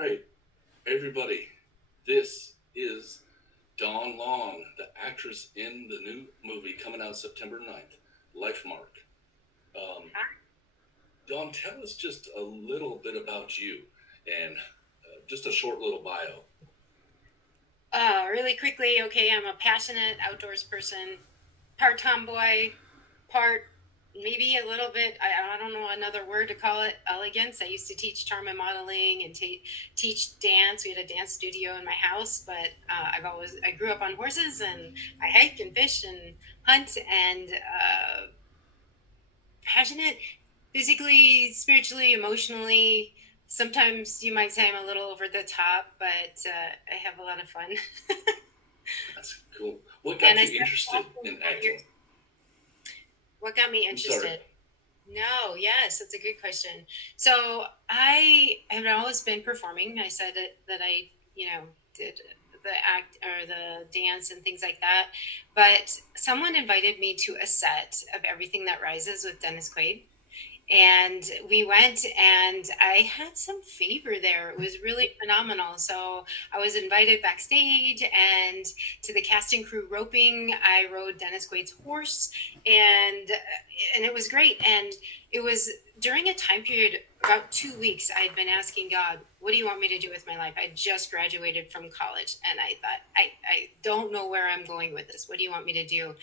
right, everybody, this is Dawn Long, the actress in the new movie coming out September 9th, Lifemark. Um, Dawn, tell us just a little bit about you and just a short little bio. Really quickly, okay, I'm a passionate outdoors person, part tomboy, part maybe a little bit, I don't know another word to call it, elegance. I used to teach charm and modeling and teach dance. We had a dance studio in my house, but I grew up on horses and I hike and fish and hunt and passionate physically, spiritually, emotionally. Sometimes you might say I'm a little over the top, but I have a lot of fun. That's cool. What And got I you started interested watching in acting? what got me I'm sorry. interested. No, yes, that's a good question. So I have always been performing. I said that I did the act or the dance and things like that. But someone invited me to a set of Everything That Rises with Dennis Quaid. And we went and I had some favor there. It was really phenomenal. So I was invited backstage and to the cast and crew roping. I rode Dennis Quaid's horse and it was great. And it was during a time period about 2 weeks. I had been asking God, what do you want me to do with my life? I just graduated from college and I thought, I don't know where I'm going with this. What do you want me to do?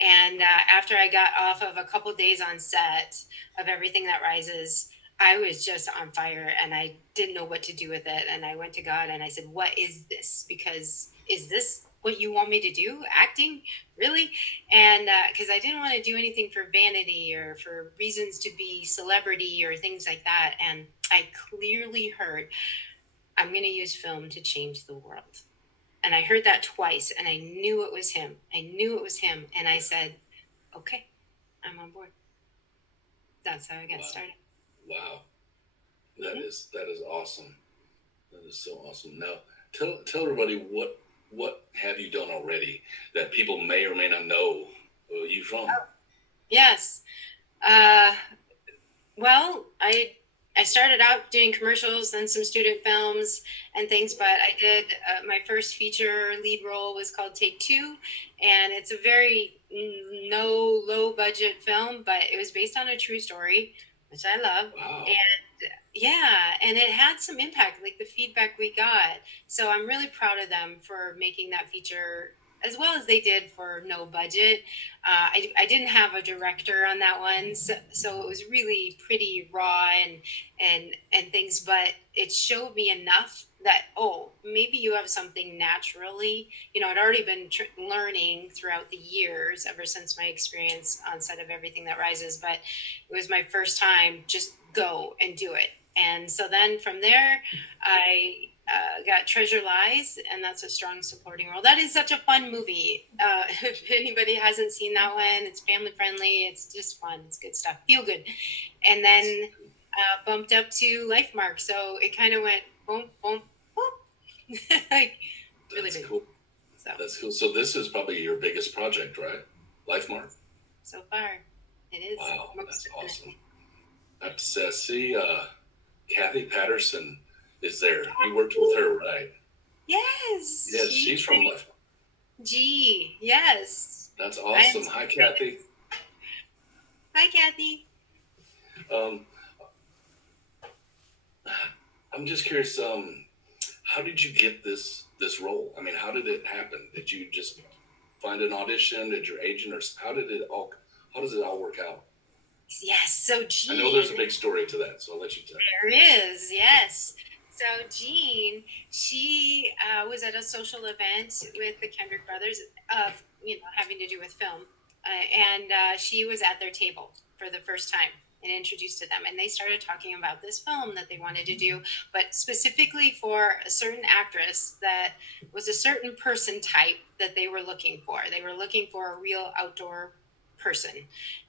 And after I got off of a couple days on set of Everything That Rises, I was just on fire and I didn't know what to do with it. And I went to God and I said, what is this? Because is this what you want me to do? Acting? Really? And because I didn't want to do anything for vanity or for reasons to be celebrity or things like that. And I clearly heard, I'm going to use film to change the world. And I heard that twice and I knew it was him. I knew it was him. And I said, okay, I'm on board. That's how I got Wow. started. Wow. Hmm. That is awesome. That is so awesome. Now, tell everybody what have you done already that people may or may not know you from. Yes. Uh, well, I started out doing commercials, then some student films and things, but I did my first feature lead role was called Take Two, and it's a very no low budget film, but it was based on a true story, which I love. Wow. And yeah, and it had some impact, like the feedback we got. So I'm really proud of them for making that feature as well as they did for no budget. I didn't have a director on that one, so it was really pretty raw and things, but it showed me enough that, oh, maybe you have something naturally. I'd already been learning throughout the years ever since my experience on set of Everything That Rises, but it was my first time. Just go and do it. And so then from there, I got Treasure Lies, and that's a strong supporting role. That is such a fun movie. If anybody hasn't seen that one, it's family friendly. It's just fun. It's good stuff. Feel good. And then bumped up to Lifemark. So it kind of went boom, boom, boom. Like really That's big. cool. So That's cool. So this is probably your biggest project, right? Lifemark. so far, it is Wow, most that's awesome. definitely. I have to say, I see Kathy Patterson is there. You worked with her, right? Yes, Yes, she's from Lifemark. G. Yes. That's I'm awesome. so Hi, excited. Kathy. Hi, Kathy. Um, I'm just curious. How did you get this role? I mean, how did it happen? Did you just find an audition? Did your agent, or how did it all? How does it all work out? Yes. So I know there's Jean, a big story to that, so I'll let you tell. there is. Yes. So Jean, she was at a social event with the Kendrick brothers, having to do with film, and she was at their table for the first time and introduced to them, and they started talking about this film that they wanted to do, but specifically for a certain actress that was a certain person type that they were looking for. They were looking for a real outdoor person,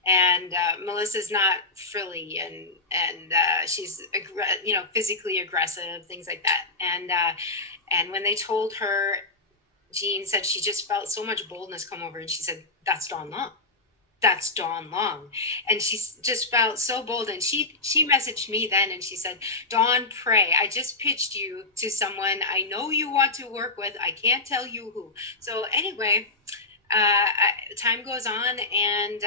and Melissa's not frilly and she's physically aggressive, things like that. And when they told her, Jean said she just felt so much boldness come over, and she said, "That's Dawn Long." that's Dawn Long. And she just felt so bold. And she messaged me then and she said, Dawn, pray. I just pitched you to someone I know you want to work with. I can't tell you who. So anyway, time goes on. And,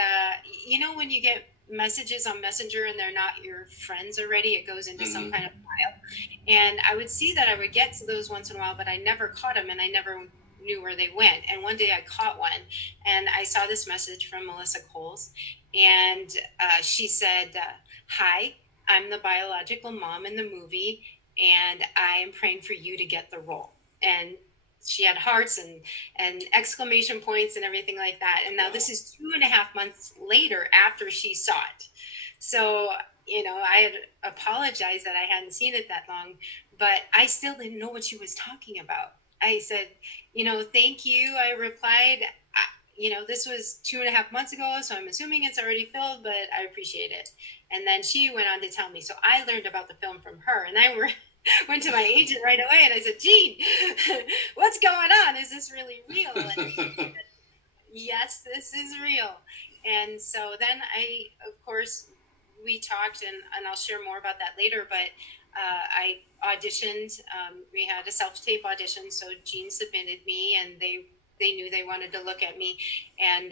when you get messages on Messenger and they're not your friends already, it goes into some kind of file. And I would see that I would get to those once in a while, but I never caught them and I never knew where they went. And one day I caught one and I saw this message from Melissa Coles, and she said, hi, I'm the biological mom in the movie and I am praying for you to get the role. And she had hearts and exclamation points and everything like that. And now this is 2.5 months later after she saw it. So, I had apologized that I hadn't seen it that long, but I still didn't know what she was talking about. I said, thank you. I replied, this was 2.5 months ago, so I'm assuming it's already filled, but I appreciate it. And then she went on to tell me. So I learned about the film from her, and I went to my agent right away, and I said, Gene, what's going on? Is this really real? And she said, yes, this is real. And so then of course, we talked, and I'll share more about that later, but I auditioned. We had a self-tape audition, so Gene submitted me, and they knew they wanted to look at me, and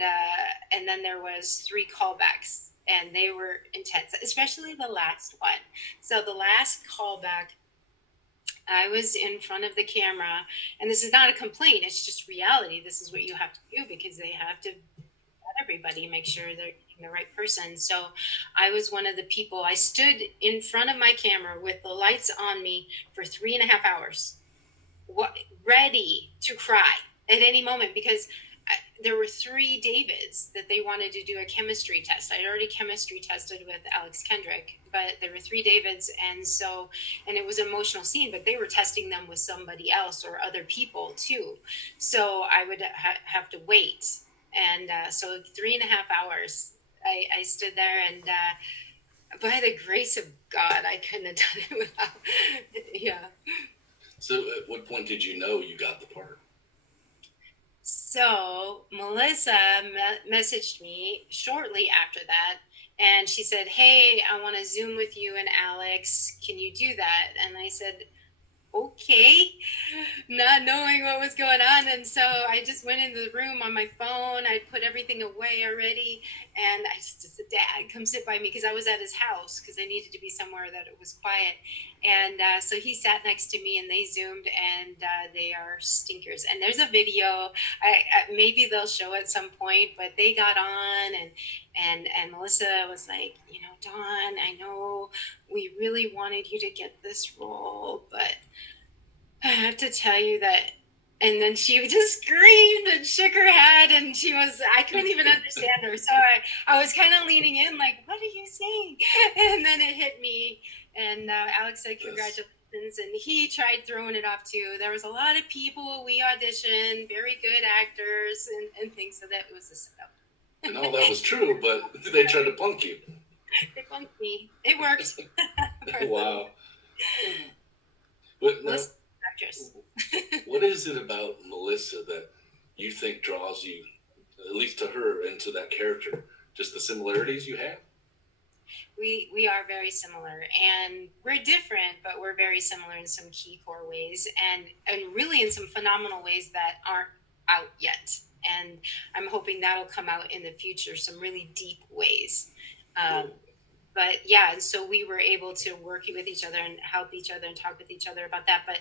then there was 3 callbacks, and they were intense, especially the last one. So the last callback, I was in front of the camera, and this is not a complaint, it's just reality. This is what you have to do because they have to vet everybody, make sure they're the right person. So I was one of the people. I stood in front of my camera with the lights on me for 3.5 hours, ready to cry at any moment, because there were 3 Davids that they wanted to do a chemistry test. I'd already chemistry tested with Alex Kendrick, but there were 3 Davids. And it was an emotional scene, but they were testing them with somebody else or other people too. So I would have to wait. And so 3.5 hours, I stood there, and by the grace of God, I couldn't have done it without, yeah. So at what point did you know you got the part? So Melissa messaged me shortly after that, and she said, hey, I want to Zoom with you and Alex. Can you do that? And I said, okay, not knowing what was going on. And so I just went into the room on my phone. I put everything away already, and I just said, Dad, come sit by me, because I was at his house because I needed to be somewhere that it was quiet. And so he sat next to me, and they Zoomed, and they are stinkers. And there's a video. Maybe they'll show at some point, but they got on, and Melissa was like, Dawn, I know we really wanted you to get this role, but I have to tell you that. And then she just screamed and shook her head, and I couldn't even understand her. So I was kind of leaning in like, what are you saying? And then it hit me, and Alex said, congratulations. And he tried throwing it off too. There was a lot of people. We auditioned, very good actors and things, so that was a setup. And all that was true, but they tried to punk you. They punked me. It worked. Wow. But now, actress. What is it about Melissa that you think draws you, at least to her, into that character? Just the similarities you have? We are very similar, and we're different, but we're very similar in some key core ways, and really in some phenomenal ways that aren't out yet. And I'm hoping that'll come out in the future, some really deep ways. But yeah, and so we were able to work with each other and help each other and talk with each other about that. But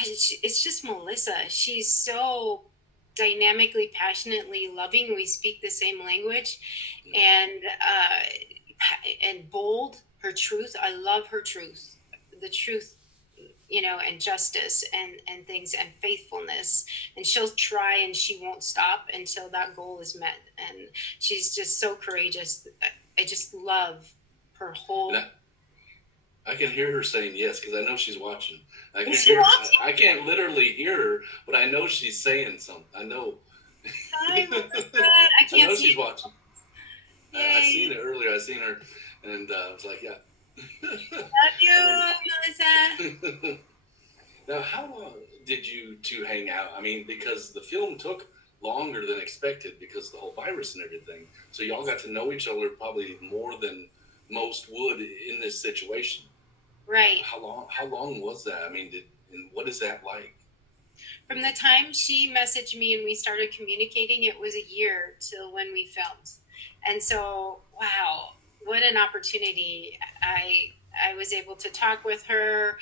it's just Melissa. She's so dynamically, passionately loving. We speak the same language, and bold. Her truth. I love her truth. The truth, and justice and things, and faithfulness. And she'll try, and she won't stop until that goal is met. And she's just so courageous. I just love her whole. I can hear her saying yes, because I know she's watching. Is she watching? I can't literally hear her, but I know she's saying something. I know. Hi, Melissa. I can't I know see she's watching. I seen it earlier. I seen her, and I was like, yeah. Love you, Melissa. Now, how long did you two hang out? I mean, because the film took longer than expected because of the whole virus and everything. So y'all got to know each other probably more than most would in this situation. Right. How long was that? I mean, and what is that like? From the time she messaged me and we started communicating, it was a year till when we filmed. And so, wow, what an opportunity. I was able to talk with her.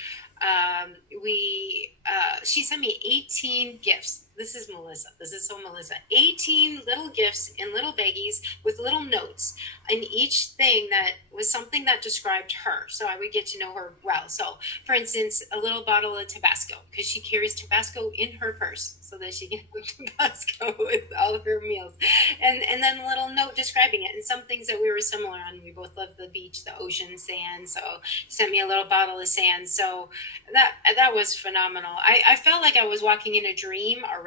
She sent me 18 gifts. This is Melissa. This is so Melissa. 18 little gifts in little baggies with little notes. And each thing that was something that described her. So I would get to know her well. So, for instance, a little bottle of Tabasco, because she carries Tabasco in her purse so that she can have Tabasco with all of her meals. And then a little note describing it. And some things that we were similar on. We both loved the beach, the ocean, sand. So she sent me a little bottle of sand. So that was phenomenal. I felt like I was walking in a dream already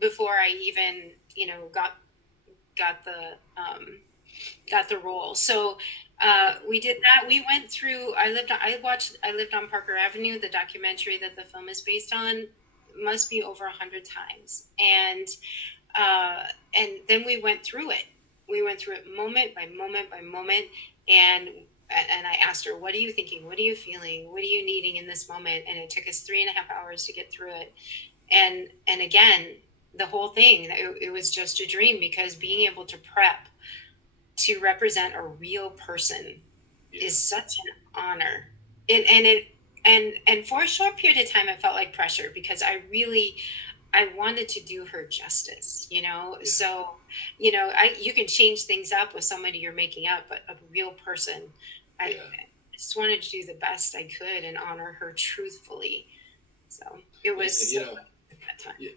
before I even, got the role. So we did that. We went through. I lived on Parker Avenue. The documentary that the film is based on must be over 100 times, and then we went through it. We went through it moment by moment by moment, and I asked her, what are you thinking? What are you feeling? What are you needing in this moment? And it took us 3.5 hours to get through it. And again, the whole thing, it was just a dream, because being able to prep to represent a real person is such an honor. And for a short period of time, it felt like pressure, because I wanted to do her justice, So, you can change things up with somebody you're making up, but a real person, I just wanted to do the best I could and honor her truthfully. So it was at that time. Yeah,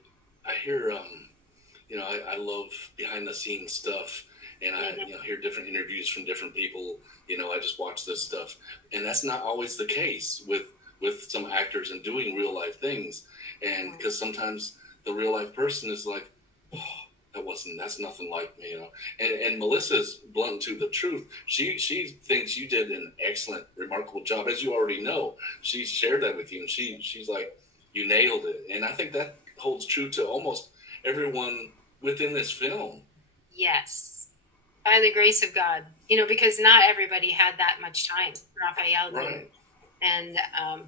I hear, I love behind the scenes stuff, and I hear different interviews from different people. I just watch this stuff, and that's not always the case with some actors and doing real life things, and because sometimes the real life person is like, oh, that's nothing like me, And Melissa's blunt to the truth. She thinks you did an excellent, remarkable job, as you already know. She shared that with you, and she's like, you nailed it. And I think that holds true to almost everyone within this film. Yes, by the grace of God, because not everybody had that much time. Raphael did, right. And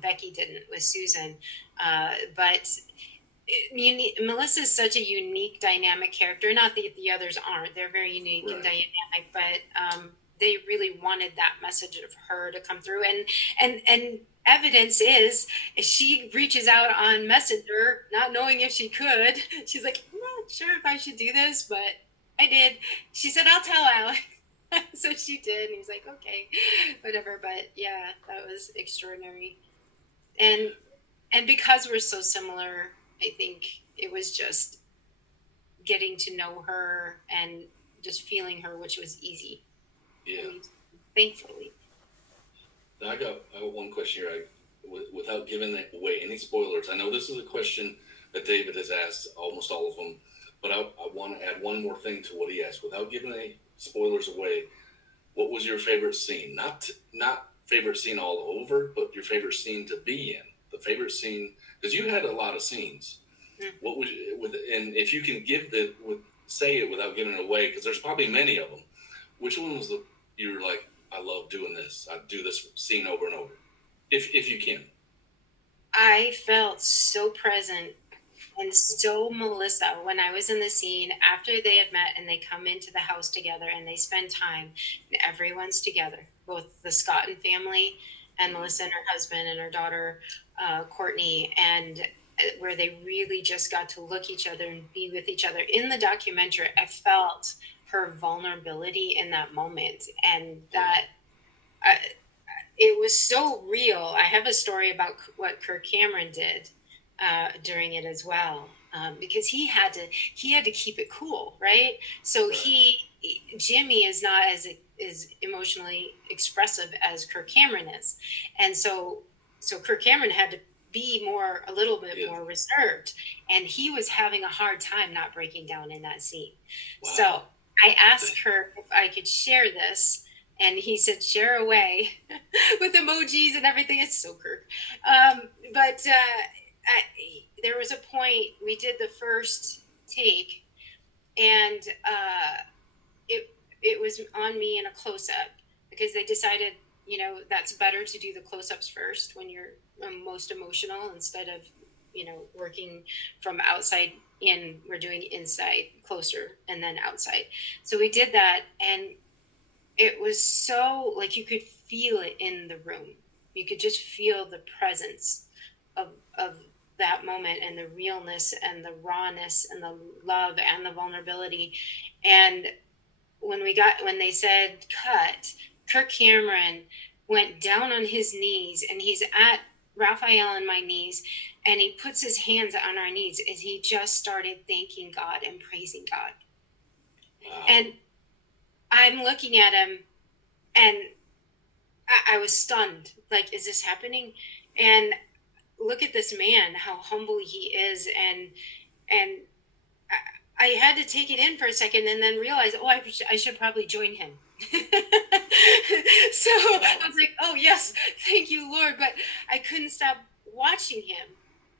Becky didn't with Susan, but. Melissa's such a unique, dynamic character. Not that the others aren't; they're very unique and dynamic. But they really wanted that message of her to come through. And evidence is, she reaches out on Messenger, not knowing if she could. She's like, "I'm not sure if I should do this, but I did." She said, "I'll tell Alex." So she did, and he's like, "Okay, whatever." But yeah, that was extraordinary. And because we're so similar, I think it was just getting to know her and just feeling her, which was easy. Yeah. Thankfully. Now I got one question here. Without giving away any spoilers, I know this is a question that David has asked, almost all of them, but I want to add one more thing to what he asked. Without giving any spoilers away, what was your favorite scene? Not favorite scene all over, but your favorite scene to be in. The favorite scene, because you had a lot of scenes. What was and if you can say it without giving it away, because there's probably many of them. Which one was you're like, I love doing this. I do this scene over and over, if you can. I felt so present and so Melissa when I was in the scene after they had met and they come into the house together and they spend time and everyone's together, both the Scotton family and Melissa and her husband and her daughter, Courtney, and where they really just got to look each other and be with each other. In the documentary, I felt her vulnerability in that moment, and that it was so real. I have a story about what Kirk Cameron did during it as well, because he had to keep it cool, right? So Jimmy is not as emotionally expressive as Kirk Cameron is, and so Kirk Cameron had to be a little bit more reserved, and he was having a hard time not breaking down in that scene. Wow. So I asked her if I could share this, and he said, share away with emojis and everything. It's so Kirk. But there was a point, we did the first take, and it was on me in a close-up, because they decided, that's better to do the close-ups first when you're most emotional, instead of, working from outside in. We're doing inside closer and then outside. So we did that, and it was so, like, you could feel it in the room. You could just feel the presence of that moment, and the realness and the rawness and the love and the vulnerability. And when they said cut, Kirk Cameron went down on his knees, and he's at Raphael and my knees, and he puts his hands on our knees, and he just started thanking God and praising God. Wow. And I'm looking at him, and I was stunned. Like, is this happening? And look at this man, how humble he is. And I had to take it in for a second, and then realize, I should probably join him. So I was like, oh yes, thank you, Lord. But I couldn't stop watching him.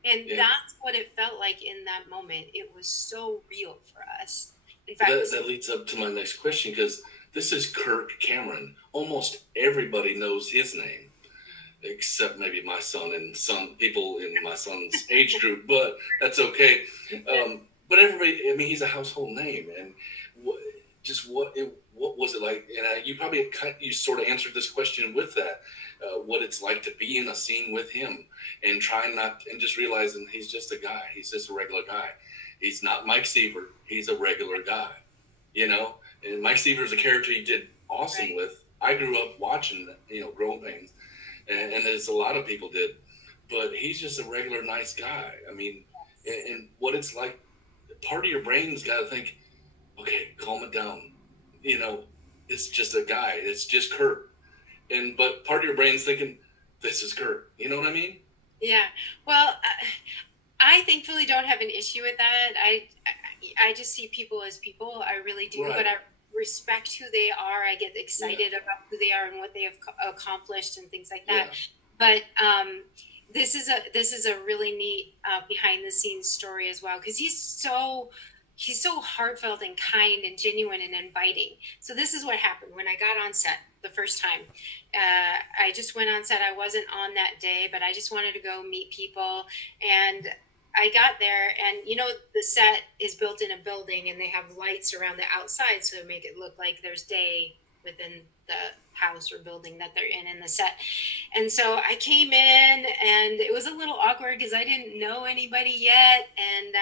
And that's what it felt like in that moment. It was so real for us. In fact, that leads up to my next question, because this is Kirk Cameron. Almost everybody knows his name, except maybe my son and some people in my son's age group, but that's okay. But everybody, I mean, he's a household name. And what was it like? And you sort of answered this question with that, what it's like to be in a scene with him, and just realizing he's just a guy. He's just a regular guy. He's not Mike Seaver. He's a regular guy, And Mike Seaver is a character he did awesome with. I grew up watching, Growing Pains, and as a lot of people did. But he's just a regular nice guy. I mean, and what it's like, part of your brain's got to think, okay, calm it down. It's just a guy. It's just Kurt. But part of your brain's thinking, this is Kurt. You know what I mean? Yeah. Well, I thankfully don't have an issue with that. I just see people as people. I really do. Right. But I respect who they are. I get excited about who they are and what they have accomplished and things like that. Yeah. But this is a really neat behind the scenes story as well, because he's so heartfelt and kind and genuine and inviting. So this is what happened when I got on set the first time. I just went on set. I wasn't on that day, but I just wanted to go meet people. And I got there, and the set is built in a building, and they have lights around the outside, so to make it look like there's day within the house or building that they're in the set. And so I came in, and it was a little awkward because I didn't know anybody yet, and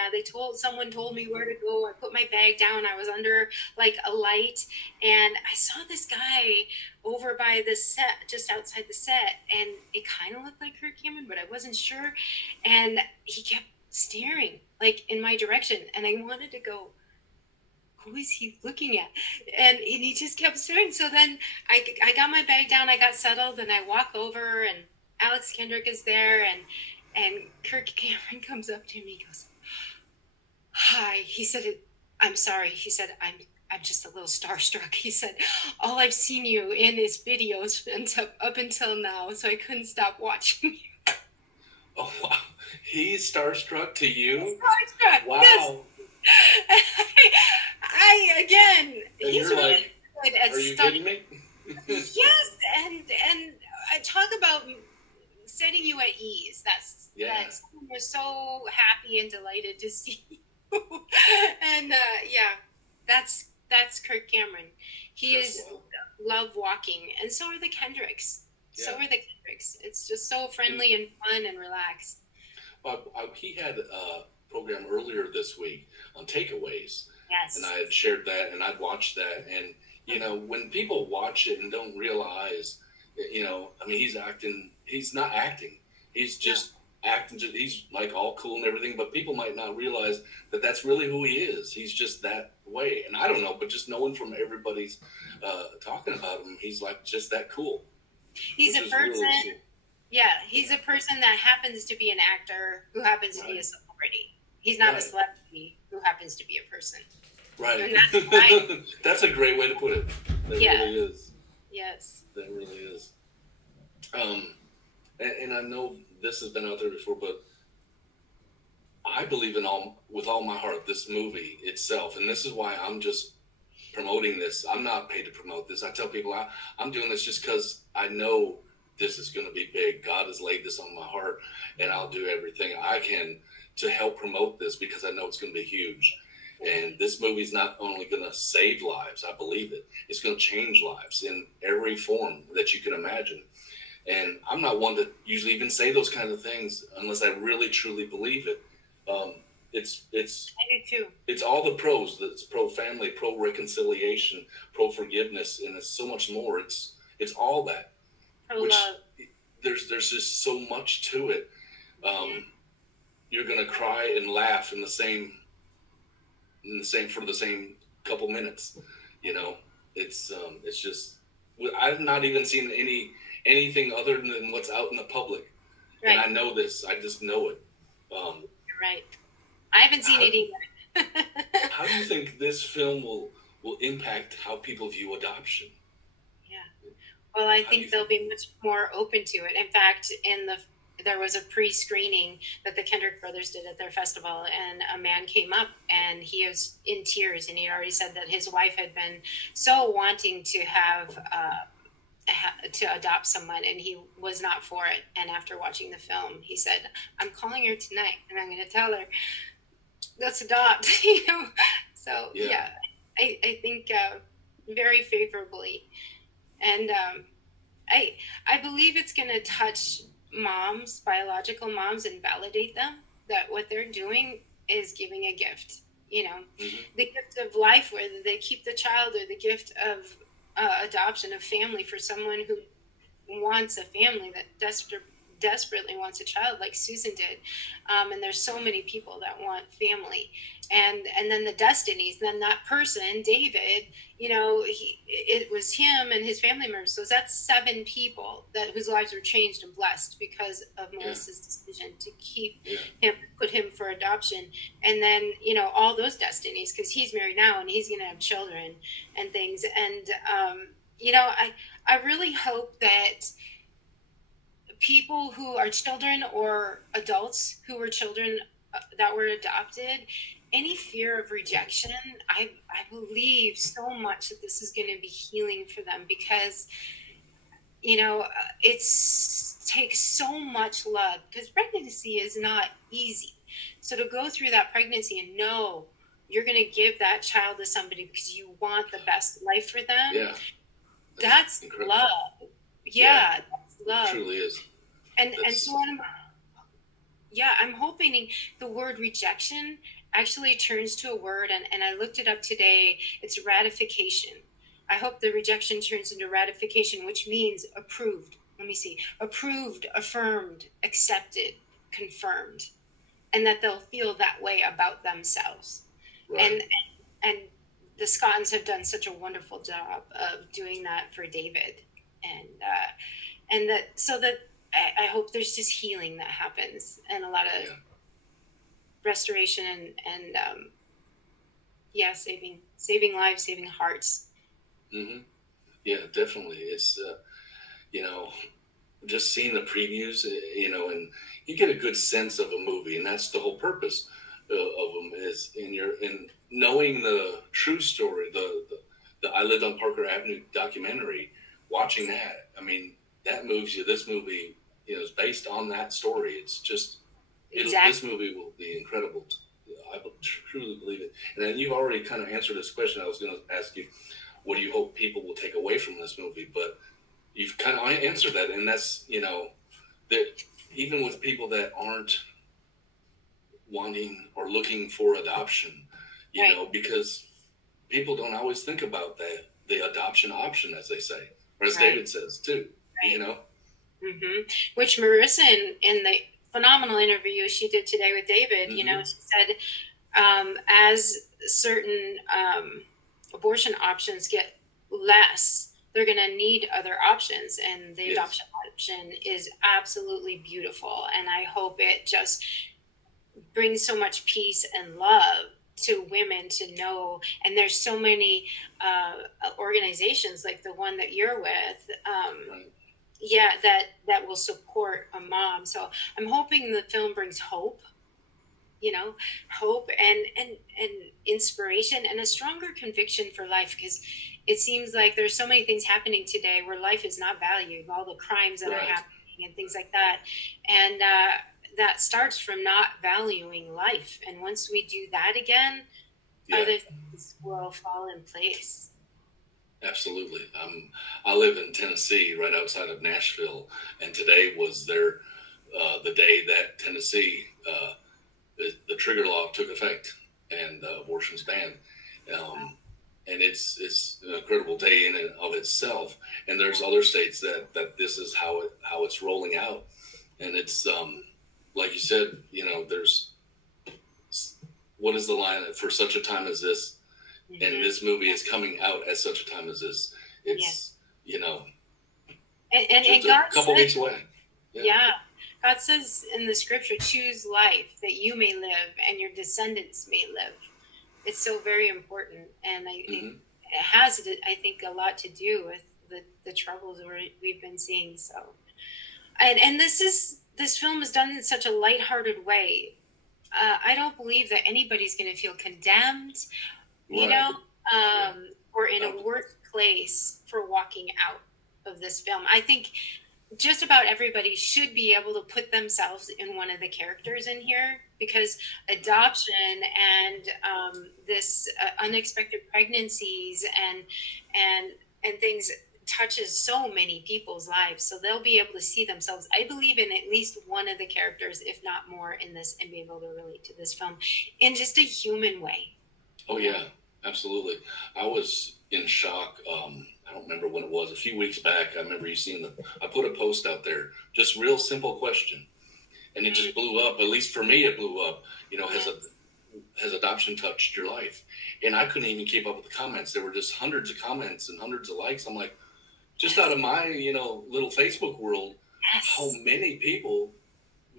someone told me where to go. I put my bag down. I was under like a light, and I saw this guy over by the set, just outside the set, and it kind of looked like Kirk Cameron, but I wasn't sure. And he kept staring like in my direction, and I wanted to go, who is he looking at? And he just kept staring. So then I got my bag down, I got settled, and I walk over, and Alex Kendrick is there, and Kirk Cameron comes up to me, he goes, hi. He said, I'm sorry. He said, I'm just a little starstruck. He said, all I've seen you in is videos up until now, so I couldn't stop watching you. Oh, wow. He's starstruck to you? He's starstruck. Wow. Yes. He's really like, good at are you kidding me? Yes, and I talk about setting you at ease. That's we're so happy and delighted to see you. And that's Kirk Cameron. He love walking, and so are the Kendricks. It's just so friendly and fun and relaxed. He had a program earlier this week on takeaways. Yes. And I had shared that, and I'd watched that. And, when people watch it and don't realize, he's not acting. He's just acting. He's like all cool and everything, but people might not realize that that's really who he is. He's just that way. And I don't know, but just knowing from everybody's talking about him, he's like just that cool. He's a person. Really cool. Yeah, he's a person that happens to be an actor who happens to be a celebrity. He's not a celebrity who happens to be a person. Right. And that's right. That's a great way to put it. That really is. Yes. That really is. And I know this has been out there before, but I believe with all my heart, this movie itself, and this is why I'm just promoting this. I'm not paid to promote this. I tell people I'm doing this just because I know this is going to be big. God has laid this on my heart, and I'll do everything I can to help promote this because I know it's going to be huge. And this movie's not only going to save lives, I believe it. It's going to change lives in every form that you can imagine. And I'm not one to usually even say those kind of things unless I really truly believe it. It's I do too. It's all the pros. It's pro family, pro reconciliation, pro forgiveness, and it's so much more. It's all that. Pro love. There's just so much to it. You're gonna cry and laugh in the same for the same couple minutes. You know, it's just I've not even seen anything other than what's out in the public, right. And I know this. I just know it. You're right. I haven't seen it either. How do you think this film will impact how people view adoption? Yeah. Well, I think they'll be much more open to it. In fact, there was a pre-screening that the Kendrick brothers did at their festival, and a man came up and he was in tears, and he already said that his wife had been so wanting to to adopt someone, and he was not for it. And after watching the film, he said, "I'm calling her tonight, and I'm going to tell her, let's adopt." So yeah, I think very favorably, and I believe it's going to touch moms, biological moms, and validate them that what they're doing is giving a gift. The gift of life, whether they keep the child, or the gift of adoption of family for someone who wants a family, that desperately wants a child, like Susan did. And there's so many people that want family, and then the destinies, then that person, David, it was him and his family members. So that's 7 people whose lives were changed and blessed because of Melissa's decision to keep him, put him for adoption. And then, all those destinies, because he's married now and he's going to have children and things. And, I really hope that people who are children or adults who were children that were adopted, any fear of rejection, I believe so much that this is going to be healing for them, because it takes so much love, because pregnancy is not easy. So to go through that pregnancy and know you're going to give that child to somebody because you want the best life for them, that's love. That's love. It truly is. And so I'm hoping the word rejection actually turns to a word, and I looked it up today. It's ratification. I hope the rejection turns into ratification, which means approved. Let me see. Approved, affirmed, accepted, confirmed. And that they'll feel that way about themselves. Right. And the Scottons have done such a wonderful job of doing that for David. And I hope there's just healing that happens, and a lot of restoration and saving lives, saving hearts. Mm-hmm. Yeah, definitely. It's just seeing the previews, and you get a good sense of a movie, and that's the whole purpose of them, is in knowing the true story, the I Lived on Parker Avenue documentary. Watching that, I mean, that moves you. This movie, is based on that story. It's just, this movie will be incredible. I truly believe it. And then you've already kind of answered this question. I was going to ask you, what do you hope people will take away from this movie? But you've kind of answered that, and that's, that even with people that aren't wanting or looking for adoption, because people don't always think about the adoption option, as they say. Or as David says, too, Mm-hmm. Which Marissa, in the phenomenal interview she did today with David, she said, as certain abortion options get less, they're going to need other options. And the adoption option is absolutely beautiful. And I hope it just brings so much peace and love to women to know. And there's so many organizations like the one that you're with, that will support a mom. So I'm hoping the film brings hope hope and inspiration and a stronger conviction for life, because it seems like there's so many things happening today where life is not valued, all the crimes that are happening and things like that. And that starts from not valuing life. And once we do that again, other things will fall in place. Absolutely. I live in Tennessee, right outside of Nashville, and today was the day that Tennessee, the trigger law took effect and abortion's banned. And it's an incredible day in and of itself. And there's other states that this is how it's rolling out. And it's like you said, there's, what is the line, for such a time as this? Mm-hmm. And this movie is coming out at such a time as this. It's, and just God a couple weeks away. Yeah. God says in the scripture, choose life that you may live and your descendants may live. It's so very important. And it has, I think, a lot to do with the troubles we've been seeing. So, and this film is done in such a lighthearted way. I don't believe that anybody's going to feel condemned, or in a worse place for walking out of this film. I think just about everybody should be able to put themselves in one of the characters in here, because adoption and this unexpected pregnancies and things touches so many people's lives. So they'll be able to see themselves, I believe, in at least one of the characters, if not more, in this, and be able to relate to this film in just a human way. Oh yeah, absolutely. I was in shock. I don't remember when it was, a few weeks back. I remember I put a post out there, just real simple question, and it just blew up. At least for me, it blew up. Has adoption touched your life? And I couldn't even keep up with the comments. There were just hundreds of comments and hundreds of likes. I'm like, just out of my, little Facebook world, how many people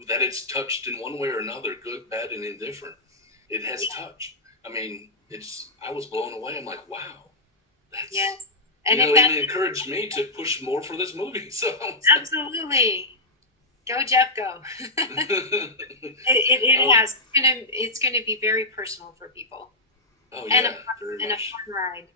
that it's touched in one way or another, good, bad, and indifferent, it has touched. I mean, I was blown away. I'm like, wow, that's, and it encouraged me to push more for this movie. So absolutely, go Jeff, go. it has. It's gonna be very personal for people. Oh yeah, and a fun ride.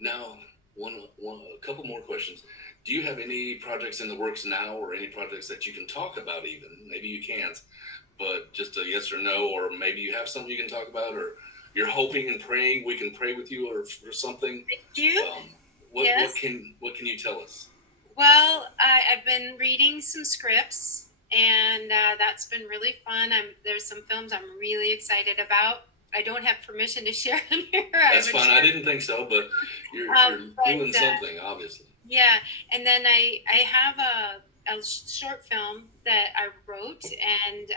Now, a couple more questions. Do you have any projects in the works now, or any projects that you can talk about? Even maybe you can't, but just a yes or no, or maybe you have something you can talk about, or you're hoping and praying we can pray with you, or something. Thank you. What can you tell us? Well, I've been reading some scripts, and that's been really fun. There's some films I'm really excited about. I don't have permission to share them here. That's fine. I didn't think so, but you're doing something, obviously. Yeah, and then I have a short film that I wrote and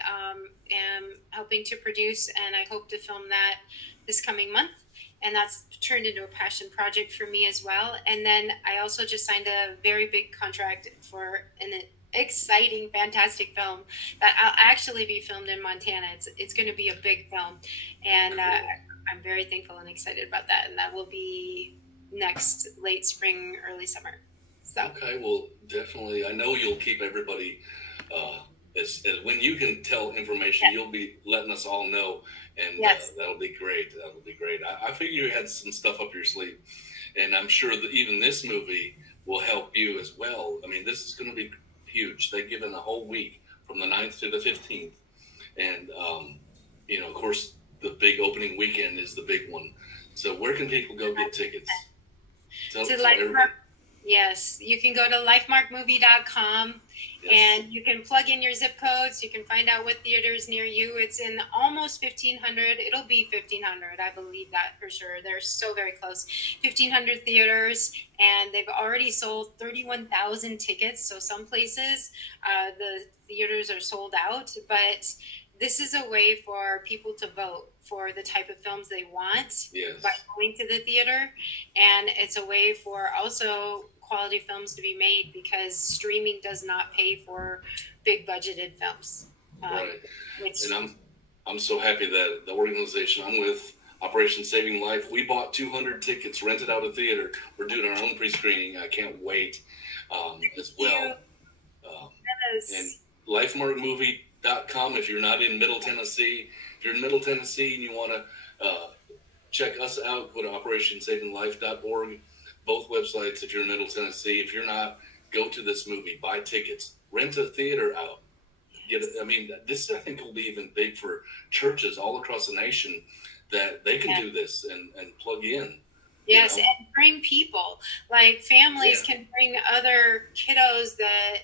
am helping to produce, and I hope to film that this coming month. And that's turned into a passion project for me as well. And then I also just signed a very big contract for an exciting, fantastic film that I'll actually be filmed in Montana. It's going to be a big film, and cool. I'm very thankful and excited about that. And that will be next late spring, early summer. So okay, well, definitely. I know you'll keep everybody. As when you can tell information, you'll be letting us all know, and that'll be great. That'll be great. I figure you had some stuff up your sleeve, and I'm sure that even this movie will help you as well. I mean, this is going to be huge. They've given a whole week from the 9th to the 15th. And, of course, the big opening weekend is the big one. So where can people go get tickets? Tell everybody. Yes, you can go to lifemarkmovie.com and you can plug in your zip codes. You can find out what theaters near you. It's in almost 1,500. It'll be 1,500. I believe that for sure. They're so very close. 1,500 theaters, and they've already sold 31,000 tickets. So some places the theaters are sold out, but this is a way for people to vote for the type of films they want by going to the theater. And it's a way for also quality films to be made, because streaming does not pay for big budgeted films. Right. And I'm so happy that the organization I'm with, Operation Saving Life, we bought 200 tickets, rented out a theater. We're doing our own pre-screening. I can't wait as well. lifemarkmovie.com if you're not in Middle Tennessee. If you're in Middle Tennessee and you want to check us out, go to operationsavinglife.org. Both websites if you're in Middle Tennessee. If you're not, go to this movie, buy tickets, rent a theater out. This I think will be even big for churches all across the nation, that they can do this and plug in. Yes, and bring people. Like families can bring other kiddos that,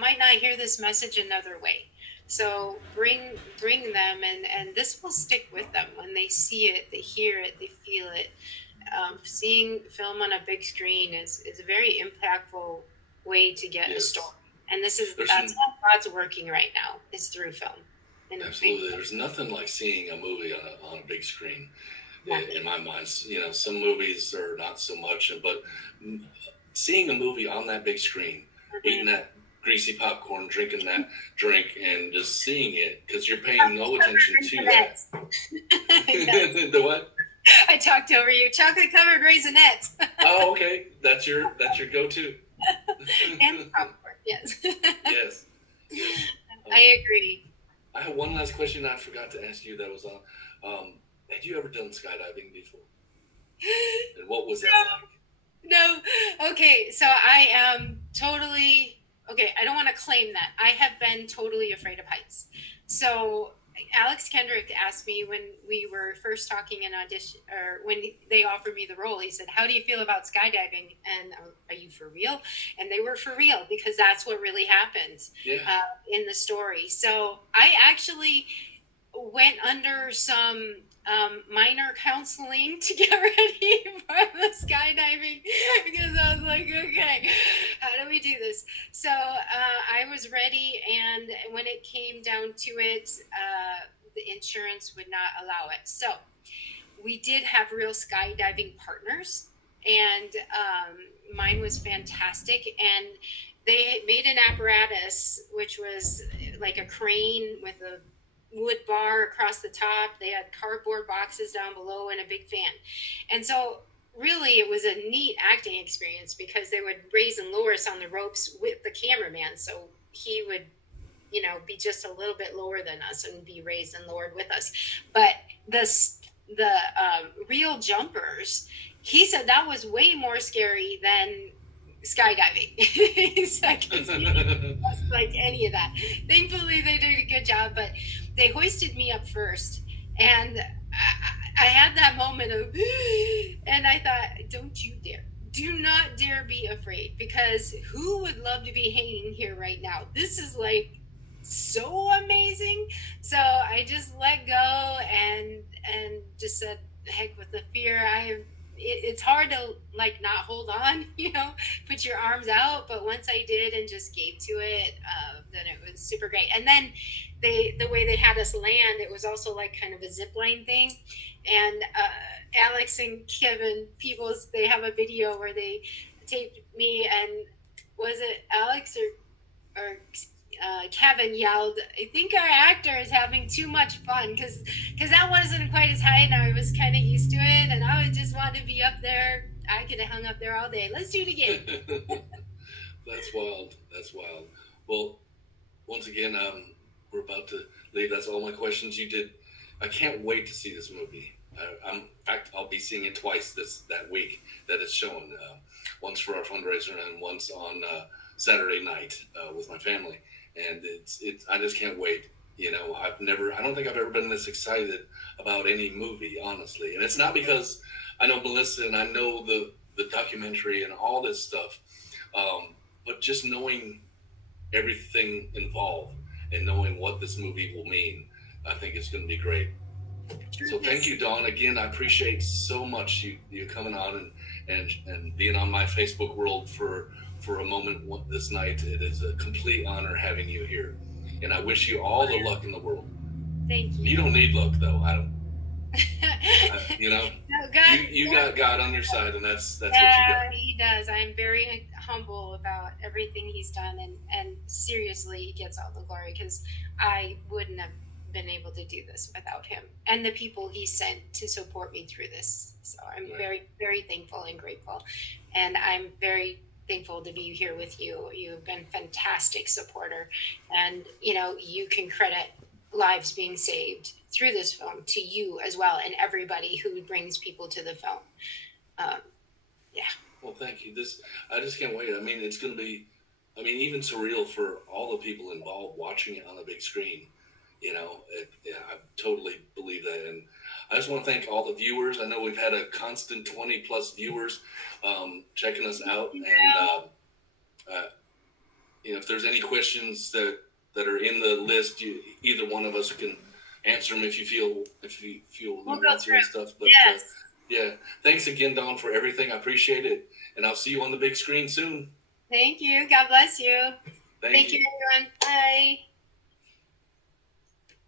might not hear this message another way. So bring them, and this will stick with them when they see it, they hear it, they feel it. Seeing film on a big screen is a very impactful way to get a story. And that's how God's working right now, is through film. Absolutely. There's nothing like seeing a movie on a big screen. In my mind, some movies are not so much, but seeing a movie on that big screen, eating that greasy popcorn, drinking that drink, and just seeing it, because you're paying no attention to that. The what? I talked over you. Chocolate covered Raisinets. Oh, okay. That's your go-to. And popcorn, yes. Yes. I agree. I have one last question I forgot to ask you that was on. Had you ever done skydiving before? And what was that like? No. Okay, so I am totally... Okay, I don't want to claim that. I have been totally afraid of heights. So Alex Kendrick asked me when we were first talking in audition, or when they offered me the role, he said, "How do you feel about skydiving? And are you for real?" And they were for real, because that's what really happened in the story. So I actually went under some minor counseling to get ready for the skydiving, because I was like, okay, how do we do this? So I was ready, and when it came down to it, the insurance would not allow it. So we did have real skydiving partners, and mine was fantastic, and they made an apparatus which was like a crane with a wood bar across the top. They had cardboard boxes down below and a big fan. And so really it was a neat acting experience, because they would raise and lower us on the ropes with the cameraman. So he would, be just a little bit lower than us and be raised and lowered with us. But the real jumpers, he said that was way more scary than skydiving. Like any of that. Thankfully they did a good job, but they hoisted me up first, and I had that moment of, and I thought, don't you dare, do not dare be afraid, because who would love to be hanging here right now? This is like so amazing. So I just let go and just said, heck with the fear. It's hard to not hold on, put your arms out. But once I did and just gave to it, then it was super great. And then the way they had us land, it was also like kind of a zip line thing. And Alex and Kevin Peebles, they have a video where they taped me, and was it Alex or Kevin yelled, "I think our actor is having too much fun," because that wasn't quite as high, and I was kind of used to it, and I would just want to be up there. I could have hung up there all day. Let's do it again. That's wild. Well, once again, we're about to leave. That's all my questions. You did. I can't wait to see this movie. In fact, I'll be seeing it twice that week that it's shown. Once for our fundraiser and once on Saturday night with my family. And it's I just can't wait. I don't think I've ever been this excited about any movie, honestly. And it's not because I know Melissa and I know the documentary and all this stuff, but just knowing everything involved and knowing what this movie will mean, I think it's going to be great. So thank you, Dawn. Again, I appreciate so much you coming on and being on my Facebook world for a moment this night. It is a complete honor having you here, and I wish you all the luck in the world. Thank you. You don't need luck, though. I don't. No, God, you got God on your side, and that's what you got. He does. I'm very humble about everything he's done, and seriously, he gets all the glory, because I wouldn't have been able to do this without him and the people he sent to support me through this. So I'm very, very thankful and grateful, and I'm very thankful to be here with you. You've been a fantastic supporter, and you know, you can credit lives being saved through this film to you as well, and everybody who brings people to the film. Yeah. Well, thank you. I just can't wait. I mean, it's going to be, I mean, even surreal for all the people involved watching it on the big screen. You know, yeah, I totally believe that. And I just want to thank all the viewers. I know we've had a constant 20 plus viewers checking us out. And, you know, if there's any questions that are in the list, either one of us can answer them if you feel we'll go through and stuff. But yes. Yeah, thanks again, Dawn, for everything. I appreciate it, and I'll see you on the big screen soon. Thank you. God bless you. Thank you, everyone. Bye.